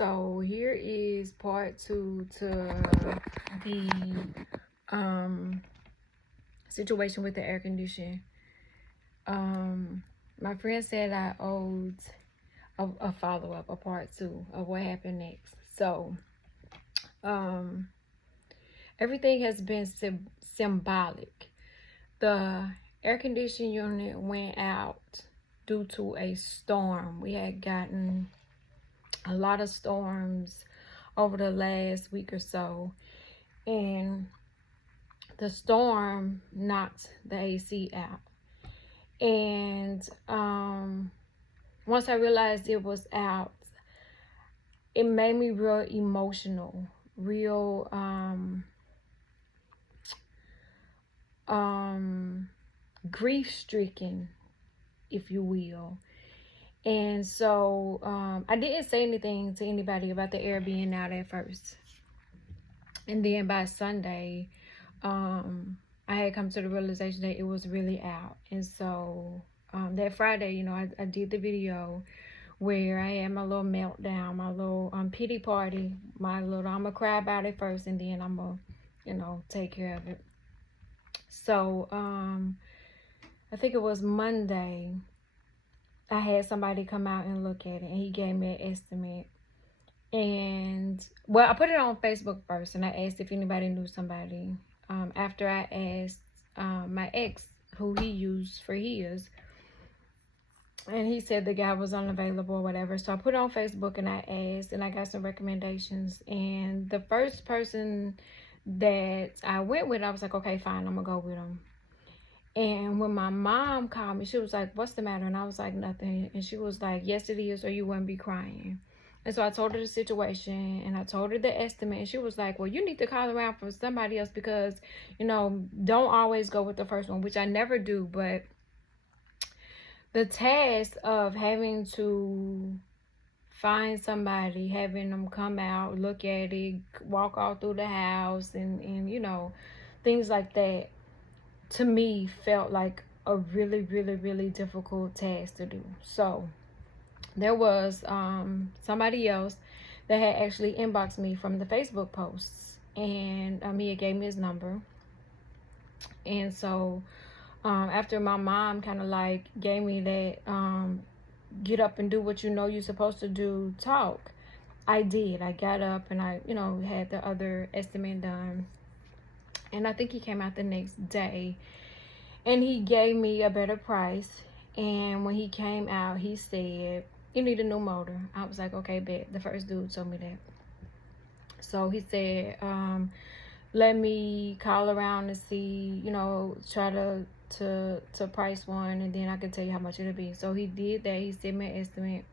So here is part 2 to the situation with the air conditioning. My friend said I owed a follow-up, a part 2 of what happened next. So everything has been symbolic. The air conditioning unit went out due to a storm. We had gotten a lot of storms over the last week or so, and the storm knocked the AC out. And once I realized it was out, it made me real emotional, real grief-stricken, if you will. And so I didn't say anything to anybody about the air being out at first. And then by Sunday, I had come to the realization that it was really out. And so that Friday, I did the video where I had my little meltdown, my little pity party, I'm gonna cry about it first, and then I'm gonna, take care of it. So I think it was Monday, I had somebody come out and look at it, and he gave me an estimate. And well, I put it on Facebook first, and I asked if anybody knew somebody. After I asked my ex who he used for his, and he said the guy was unavailable or whatever. So I put it on Facebook and I asked, and I got some recommendations. And the first person that I went with, I was like, okay, fine, I'm gonna go with him. And when my mom called me, she was like, what's the matter? And I was like, nothing. And she was like, yes, it is, or you wouldn't be crying. And so I told her the situation, and I told her the estimate. And she was like, well, you need to call around for somebody else, because, don't always go with the first one, which I never do. But the task of having to find somebody, having them come out, look at it, walk all through the house, and things like that, to me felt like a really, really, really difficult task to do. So there was somebody else that had actually inboxed me from the Facebook posts, and he gave me his number. And so after my mom kind of like gave me that get up and do what you're supposed to do talk, I did. I got up and I had the other estimate done, and I think he came out the next day, and he gave me a better price. And when he came out, he said, you need a new motor. I was like, okay, bet. The first dude told me that. So he said, let me call around and see, try to price one, and then I can tell you how much it'll be. So he did that. He sent me an estimate,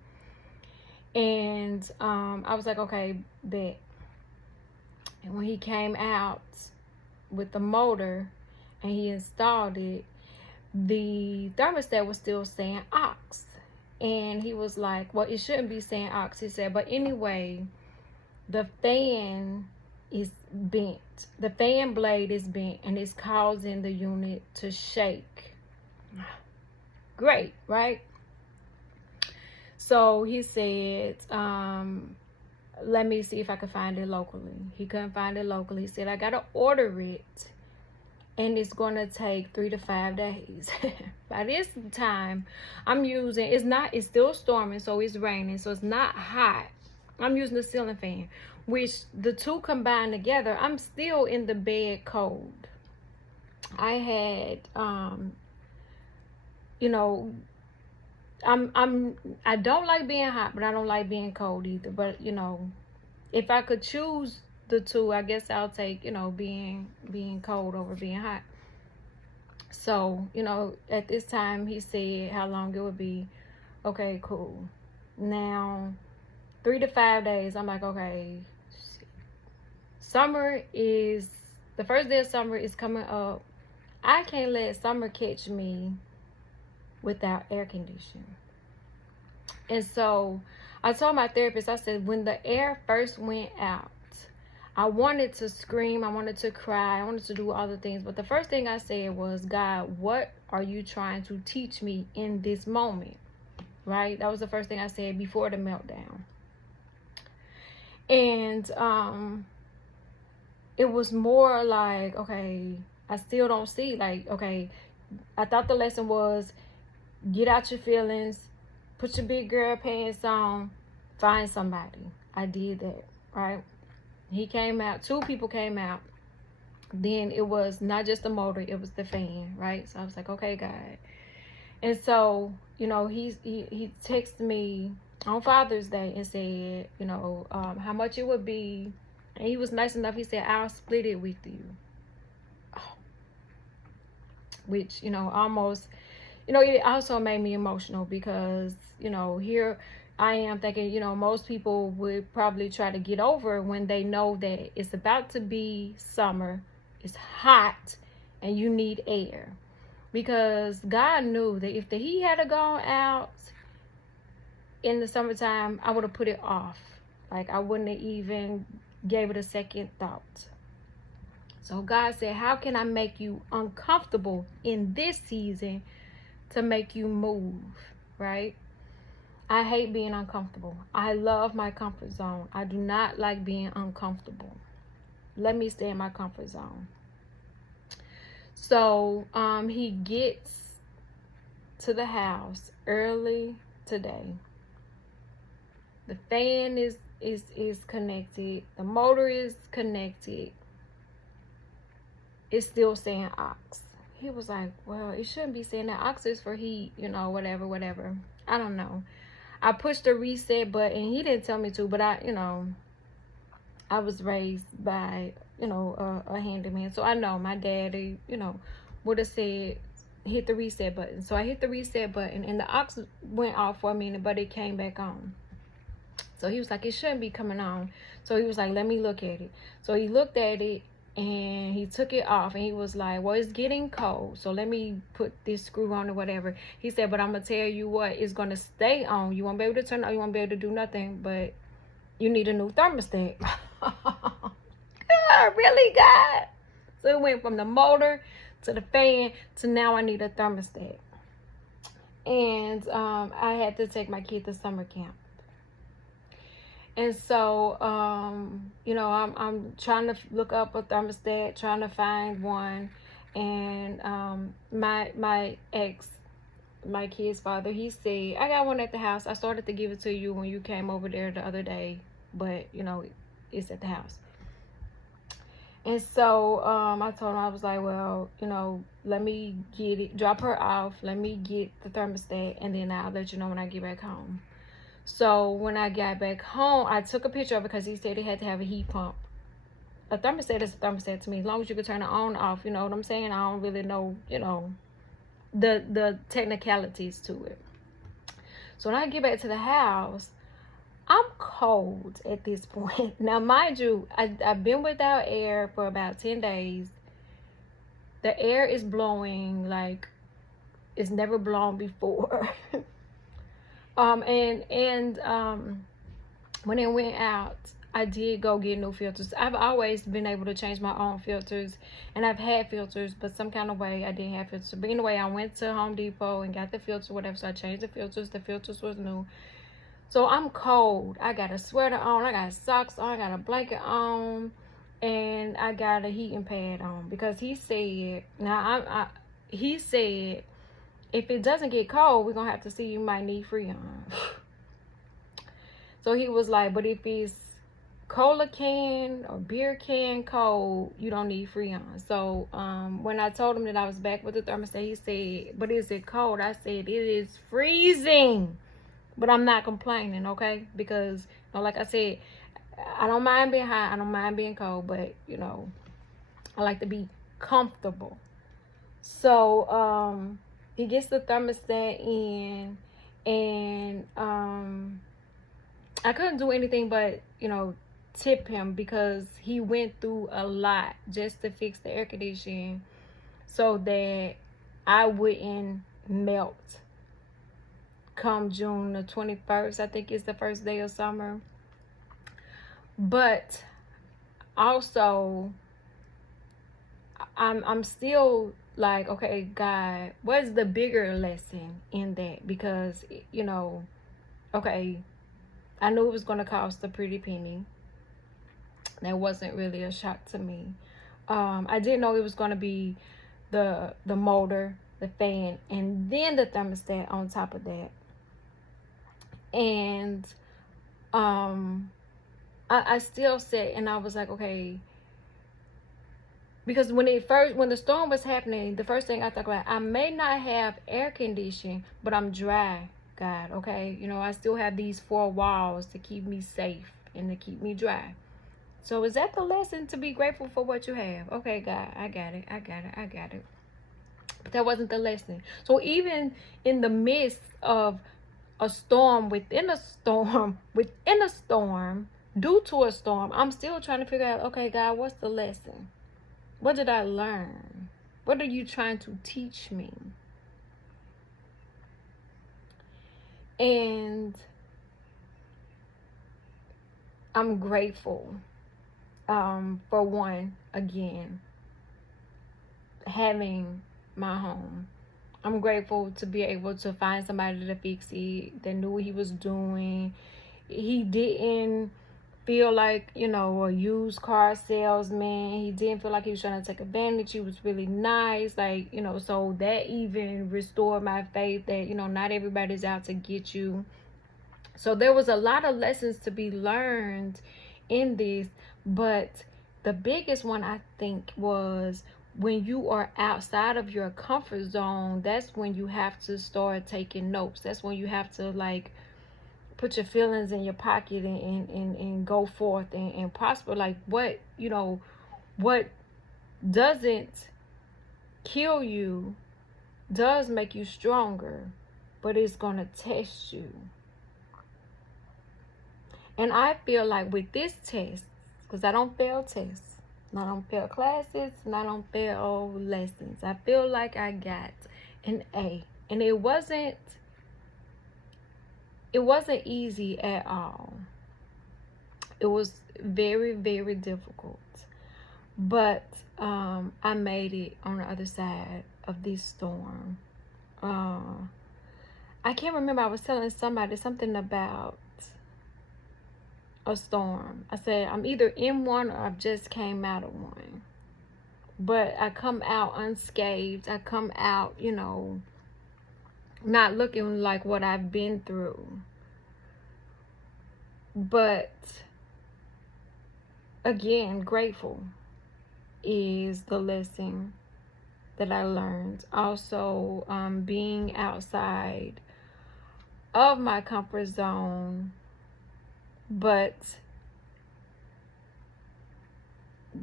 and I was like, okay, bet. And when he came out with the motor and he installed it, the thermostat was still saying aux. And he was like, well, it shouldn't be saying aux. He said, but anyway, the fan is bent. The fan blade is bent, and it's causing the unit to shake. Great, right? So he said, let me see if I can find it locally. He couldn't find it locally. He said, I got to order it, and it's going to take 3 to 5 days. By this time, it's still storming, so it's raining, so it's not hot. I'm using the ceiling fan, which the two combined together, I'm still in the bed cold. I had, I don't like being hot, but I don't like being cold either. But, if I could choose the two, I guess I'll take, being cold over being hot. So, at this time, he said how long it would be. Okay, cool. Now, 3 to 5 days, I'm like, okay, the first day of summer is coming up. I can't let summer catch me without air conditioning. And so I told my therapist, I said, when the air first went out, I wanted to scream, I wanted to cry, I wanted to do all the things. But the first thing I said was, God, what are you trying to teach me in this moment? Right? That was the first thing I said before the meltdown. And it was more like, okay, I still don't see, like, okay, I thought the lesson was get out your feelings, put your big girl pants on, find somebody. I did that, right? He came out, 2 people came out. Then it was not just the motor, it was the fan, right? So I was like, okay, God. And so, he texted me on Father's Day and said, how much it would be. And he was nice enough. He said, I'll split it with you. Oh, which, almost, it also made me emotional because, here I am thinking, most people would probably try to get over when they know that it's about to be summer, it's hot, and you need air. Because God knew that if he had gone out in the summertime, I would have put it off. Like, I wouldn't have even gave it a second thought. So God said, how can I make you uncomfortable in this season to make you move, right? I hate being uncomfortable. I love my comfort zone. I do not like being uncomfortable. Let me stay in my comfort zone. So he gets to the house early today. The fan is connected. The motor is connected. It's still saying ox. He was like, well, it shouldn't be saying that. Ox is for heat, whatever. I don't know. I pushed the reset button. He didn't tell me to, but I was raised by, a handyman. So I know my daddy, would have said, hit the reset button. So I hit the reset button and the ox went off for a minute, but it came back on. So he was like, it shouldn't be coming on. So he was like, let me look at it. So he looked at it and he took it off and he was like, well, it's getting cold. So let me put this screw on or whatever. He said, but I'm going to tell you what, it's going to stay on. You won't be able to turn it on. You won't be able to do nothing, but you need a new thermostat. Really, God? So it went from the motor to the fan to now I need a thermostat. And I had to take my kid to summer camp. And so, I'm trying to look up a thermostat, trying to find one. And my ex, my kid's father, he said, I got one at the house. I started to give it to you when you came over there the other day, but, it's at the house. And so I told him, I was like, well, let me get it, drop her off. Let me get the thermostat, and then I'll let you know when I get back home. So when I got back home, I took a picture of it because he said it had to have a heat pump. A thermostat is a thermostat to me. As long as you can turn it on, off, you know what I'm saying? I don't really know, the technicalities to it. So when I get back to the house, I'm cold at this point. Now, mind you, I've been without air for about 10 days. The air is blowing like it's never blown before. When it went out, I did go get new filters. I've always been able to change my own filters, and I've had filters, but some kind of way I didn't have filters. But anyway, I went to Home Depot and got the filter, whatever. So I changed the filters. The filters was new. So I'm cold. I got a sweater on. I got socks on. I got a blanket on, and I got a heating pad on because he said. He said, if it doesn't get cold, we're gonna have to see, you might need Freon. So he was like, but if it's cola can or beer can cold, you don't need Freon. So when I told him that I was back with the thermostat, he said, but is it cold? I said, it is freezing, but I'm not complaining, okay? Because like I said, I don't mind being hot, I don't mind being cold, but I like to be comfortable. So he gets the thermostat in, and I couldn't do anything but, tip him because he went through a lot just to fix the air conditioning so that I wouldn't melt come June the 21st. I think it's the first day of summer. But also, I'm still like, okay, God, what's the bigger lesson in that? Because, okay, I knew it was going to cost a pretty penny. That wasn't really a shock to me. I didn't know it was going to be the motor, the fan, and then the thermostat on top of that. And I still said, and I was like, okay, because when the storm was happening, the first thing I thought about, I may not have air conditioning, but I'm dry, God, okay? You know, I still have these 4 walls to keep me safe and to keep me dry. So is that the lesson, to be grateful for what you have? Okay, God, I got it. But that wasn't the lesson. So even in the midst of a storm within a storm within a storm, due to a storm, I'm still trying to figure out, okay, God, what's the lesson? What did I learn? What are you trying to teach me? And I'm grateful, for one, again, having my home. I'm grateful to be able to find somebody to fix it that knew what he was doing. He didn't feel like, you know, a used car salesman. He didn't feel like he was trying to take advantage. He was really nice, like, you know, so that even restored my faith that, you know, not everybody's out to get you. So there was a lot of lessons to be learned in this, but the biggest one, I think, was when you are outside of your comfort zone. That's when you have to start taking notes. That's when you have to, like, put your feelings in your pocket and go forth and prosper. Like, what, you know, what doesn't kill you does make you stronger, but it's gonna test you. And I feel like with this test, because I don't fail tests, and I don't fail classes, and I don't fail lessons, I feel like I got an A. And it wasn't easy at all. It was very, very difficult. But I made it on the other side of this storm. I can't remember, I was telling somebody something about a storm. I said, I'm either in one or I've just came out of one. But I come out unscathed. I come out, you know, not looking like what I've been through. But again, grateful is the lesson that I learned. Also, being outside of my comfort zone, but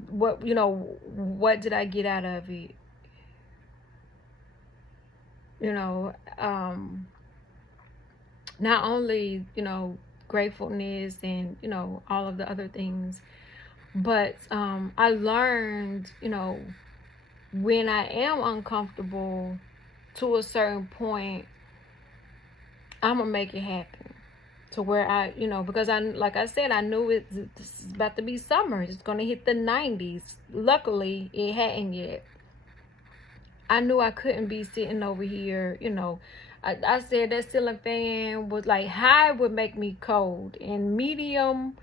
what did I get out of it? Not only, gratefulness and, all of the other things, but I learned, when I am uncomfortable to a certain point, I'm gonna make it happen. To where because like I said, I knew this is about to be summer. It's gonna hit the 90s. Luckily, it hadn't yet. I knew I couldn't be sitting over here, I said that ceiling fan was like high would make me cold, and medium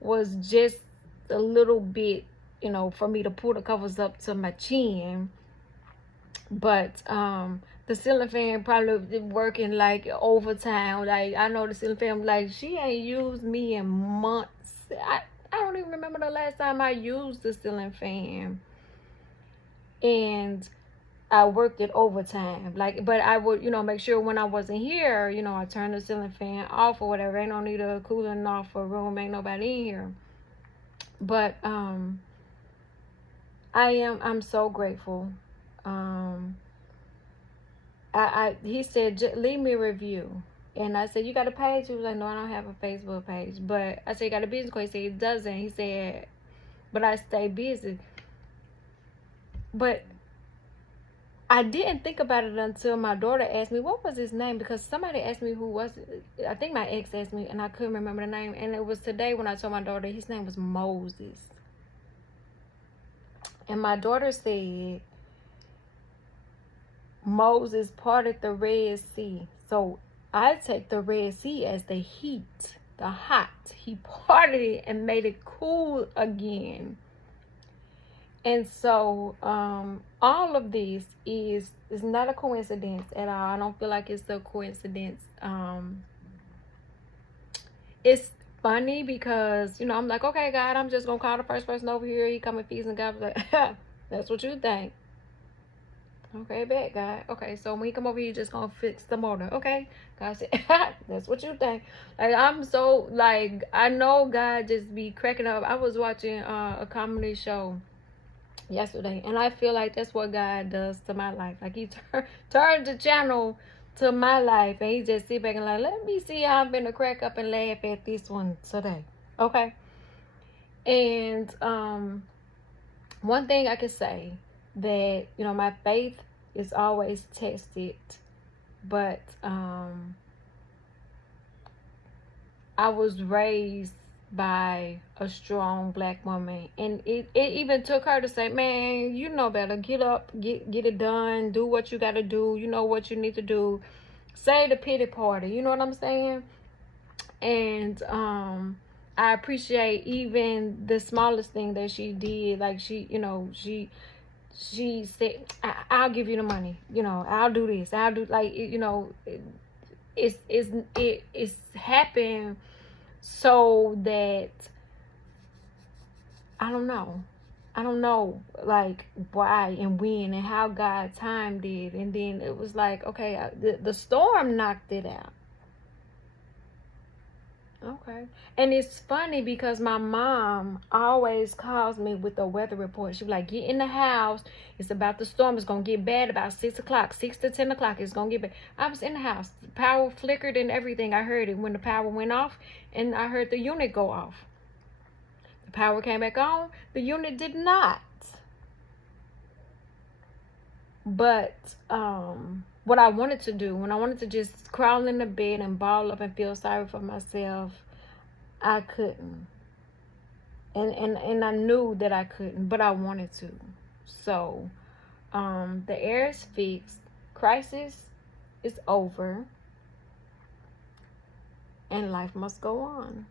was just a little bit, for me to pull the covers up to my chin. But the ceiling fan probably working like overtime. Like, I know the ceiling fan, like, she ain't used me in months. I don't even remember the last time I used the ceiling fan. And I worked it overtime. Like, but I would, make sure when I wasn't here, I turned the ceiling fan off or whatever. Ain't no need of cooling off a room. Ain't nobody in here. But I'm so grateful. He said, leave me a review. And I said, you got a page? He was like, no, I don't have a Facebook page. But I said, you got a business card? He said, it doesn't. He said, but I stay busy. But I didn't think about it until my daughter asked me, what was his name? Because somebody asked me who was it. I think my ex asked me, and I couldn't remember the name. And it was today when I told my daughter his name was Moses. And my daughter said, Moses parted the Red Sea. So I take the Red Sea as the heat. the hot. He parted it and made it cool again. And so all of this is not a coincidence at all. I don't feel like it's a coincidence. It's funny because, you know, I'm like, okay, God, I'm just gonna call the first person over here. He come and feeds, and God was like, that's what you think. Okay, bet, God. Okay, so when he come over here, just gonna fix the motor. Okay, God said, that's what you think. Like, I'm so, like, I know God just be cracking up. I was watching a comedy show yesterday, and I feel like that's what God does to my life. Like, he turned the channel to my life, and he just sit back and like, let me see how I'm gonna crack up and laugh at this one today. Okay. And one thing I can say, that, you know, my faith is always tested, but I was raised by a strong black woman, and it even took her to say, man, you know better, get up, get it done, do what you got to do, you know what you need to do, say the pity party, you know what I'm saying? And I appreciate even the smallest thing that she did. Like, she, you know, she said, I'll give you the money, you know, I'll do this, I'll do, like, you know, it's happened so that I don't know like why and when and how God timed it. And then it was like, okay, the storm knocked it out. Okay. And it's funny because my mom always calls me with a weather report. She be like, get in the house. It's about the storm. It's going to get bad about 6 o'clock. 6 to 10 o'clock. It's going to get bad. I was in the house. The power flickered and everything. I heard it when the power went off. And I heard the unit go off. The power came back on. The unit did not. But what I wanted to do, when I wanted to just crawl in the bed and ball up and feel sorry for myself, I couldn't. And I knew that I couldn't, but I wanted to. So the air is fixed. Crisis is over. And life must go on.